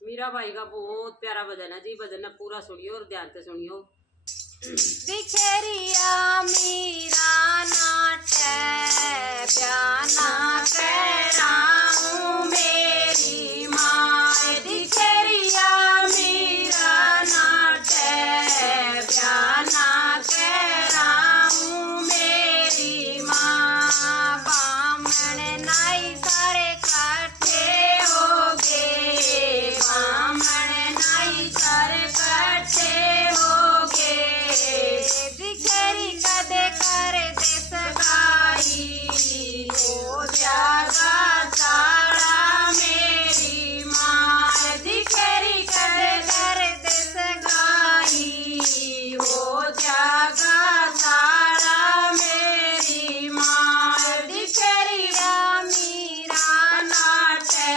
मीरा भाई का बहुत प्यारा भजन है जी। भजन पूरा सुनियो और ध्यान से सुनियो। दिखेरिया मीरा नाटे बयाना कराऊं मेरी माँ। दिखेरिया मीरा नाटे बयाना कराऊं मेरी माँ। बामण नाई सारे कट्ठे हो गे, बामण नाई सारे कट्ठे हो गे। दिखेरी कदे कर दे सगाई, हो जागा ताड़ा मेरी माँ। दिखेरी कदे कर दे सगाई, हो जागा ताड़ा मेरी माँ। दिखेरिया मीरा नाटे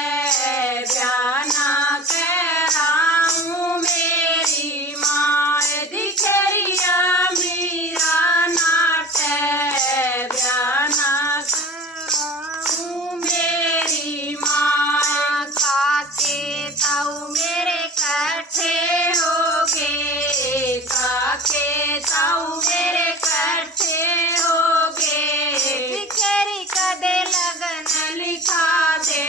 बयाना कराऊं मेरी माँ। दिखेरिया मीरा नाटे बयाना कराऊं मेरी माँ। काके ताऊ मेरे कट्ठे हो गे, काके ताऊ मेरे कट्ठे हो गे। दिखेरी कदे लगन लिखा दे,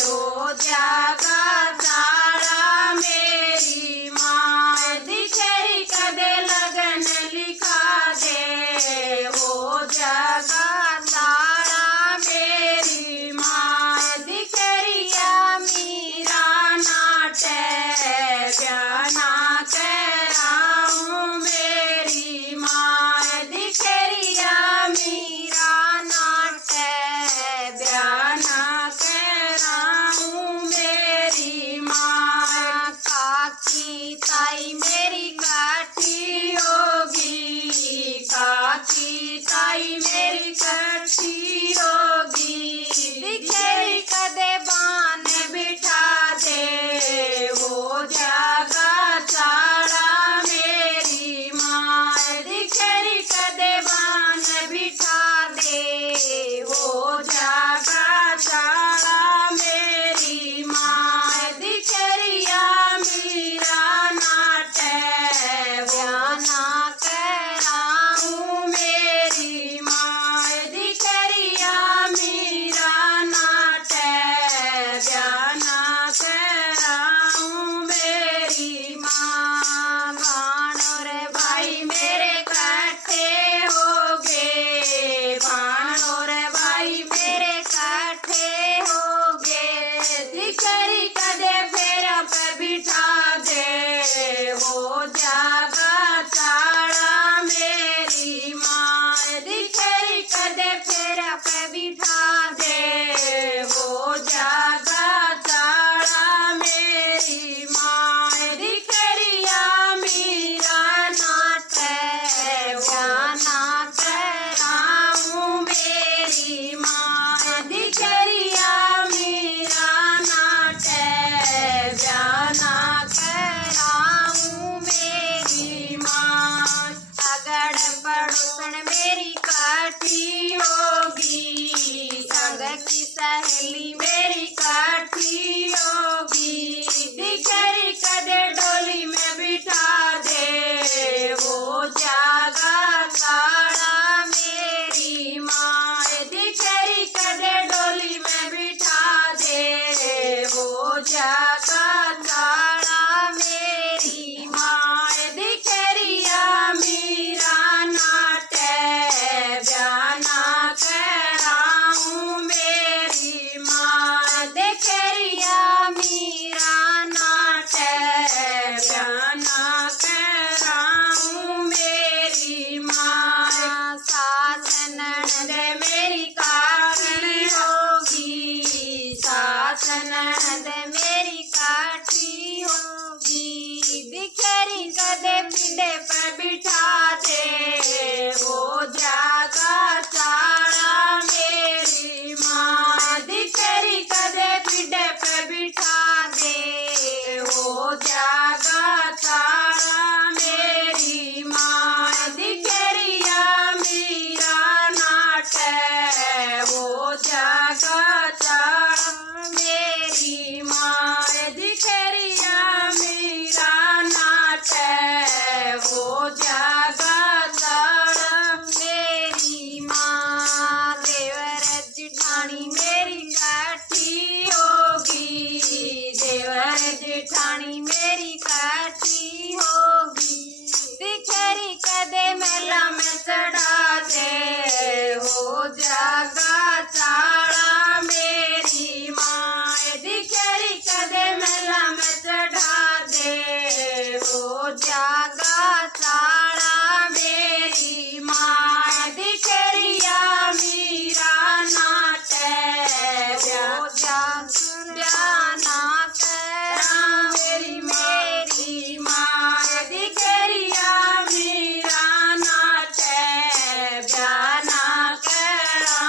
हो जागा ताड़ा मेरी माँ। दिखेरी कदे लगन लिखा दे, हो जागा ताड़ा मेरी माँ। दिखेरिया मीरा नाटे बयाना कराऊं मेरी माँ। दिखेरिया मीरा नाटे बयाना कराऊं मेरी माँ। काकी ताई मेरी काठी होगी, काकी ताई मेरी काठी होगी। दिखेरी कदे बान बिठा दे, हो जागा ताड़ा मेरी माँ। दिखेरी कदे बान बिठा दे, हो जागा ताड़ा मेरी माँ। दिखेरिया मीरा नाटे बयाना कराऊं मेरी माँ। दिखेरिया मीरा नाटे बयाना कराऊं मेरी माँ। भाणो रे भाई मेरे कट्ठे हो गे, भाणो रे भाई मेरे कट्ठे हो गे। दिखेरी कदे फेरा पे बिठा दे, हो जागा ताड़ा मेरी माँ। दिखेरी कदे फेरा पे बिठा दे, हो जागा ताड़ा मेरी माँ। दिखेरिया मीरा नाटे बयाना कराऊं मेरी माँ। दिखेरिया मीरा नाटे बयाना कराऊं मेरी माँ। अगड़ पड़ोसन मेरी काठी होगी, संग की सहेली मेरी काठी होगी। दिखेरी कदे डोली में बिठा दे, हो जागा ताड़ा मेरी माँ। दिखेरी कदे डोली में बिठा दे, हो जागा ताड़ा मेरी माँ। दिखेरिया मीरा नाटे बयाना कराऊं मेरी माँ। दिखेरिया मीरा नाटे बयाना कराऊं मेरी माँ। सास ननद मेरी काठी होगी, सास ननद मेरी काठी होगी। दिखेरी कदे पीढ़े पर बिठा दे, हो जागा ताड़ा मेरी माँ। दिखेरी कदे पीढ़े पर बिठा दे, हो जागा ताड़ा मेरी माँ। दिखेरिया मीरा नाटे, हो जागा ताड़ा मेरी माँ। दिखे जेठानी मेरी काठी होगी दिखेरी कदे मेला में चढ़ाते हो जागा चाड़ा मेरी माँ दिखेरी कदे मेला में चढ़ा दे हो जागा चाड़ा मेरी माँ दिखेरिया मीरा नाटे हो जाना करा मेरी माँ दिखेरिया मीरा नाटे जाना करा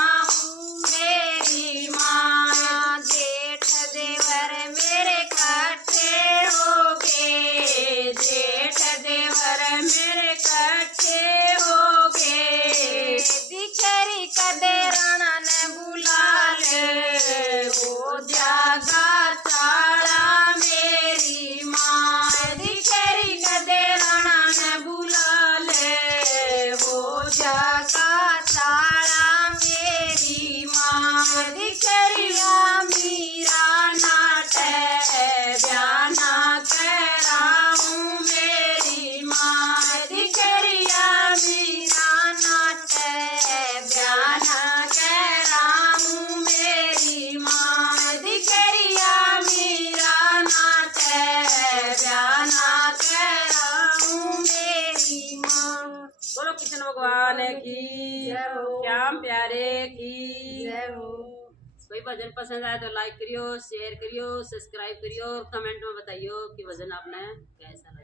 मेरी माँ जेठ देवर मेरे कट्ठे हो गए जेठ देवर मेरे कट्ठे हो गए दिखेरी कदे राणा ने बुला ले वो जागा चाड़ा मेरी माँ दिखेरी कदे राणा ने बुला ले वो जागा चाड़ा मेरी माँ दिखेरिया मीरा नाटे जाना कराऊं मेरी माँ दिखेरिया मीरा नाटे जाना कराऊं मेरी माँ दिखेरिया मीरा नाटे जाना कराऊं मेरी माँ। बोलो कृष्ण भगवान की, जय हो। श्याम प्यारे की जय हो। कोई भजन पसंद आए तो लाइक करियो, शेयर करियो, सब्सक्राइब करियो और कमेंट में बताइयो कि भजन आपने कैसा लगा।